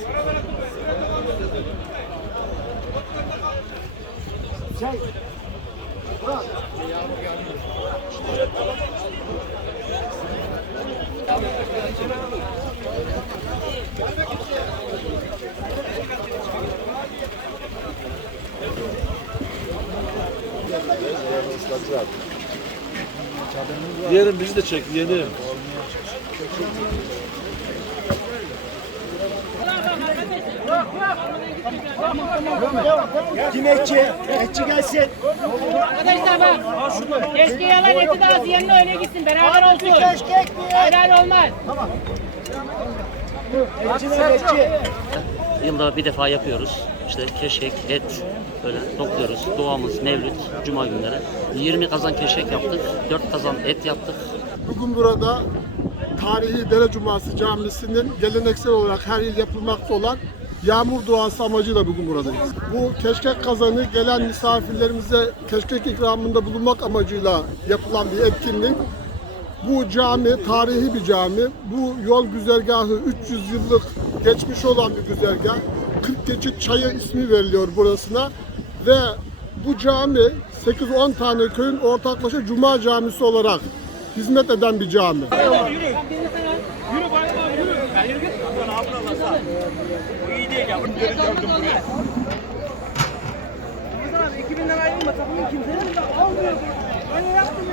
Şey, Burak. Yerim bizi de çek, yerim. Kim etçi? Etçi gelsin. Arkadaşlar bak. Keşke yalan eti de az yanına öyle gitsin. Beraber olsun. Helal olmaz. Etçi ver etçi. Yılda bir defa yapıyoruz. İşte keşkek, et böyle topluyoruz. Doğamız, mevlüt, cuma günleri. 20 kazan keşkek yaptık, 4 kazan et yaptık. Bugün burada tarihi Dere Cuması Camisi'nin geleneksel olarak her yıl yapılmakta olan yağmur duası amacıyla bugün buradayız. Bu keşkek kazanı gelen misafirlerimize keşkek ikramında bulunmak amacıyla yapılan bir etkinlik. Bu cami tarihi bir cami. Bu yol güzergahı 300 yıllık geçmiş olan bir güzergah. 40 geçit çayı ismi veriliyor burasına ve bu cami 8-10 tane köyün ortaklaşa cuma camisi olarak hizmet eden bir cami diye geldim. Geri geldim buraya. Ramazan abi 2000 lira ayrılma takımın kimsenin de almıyor. Ben yaptım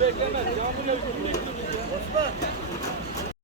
beklemez. Yağmur yağıyor. Osman.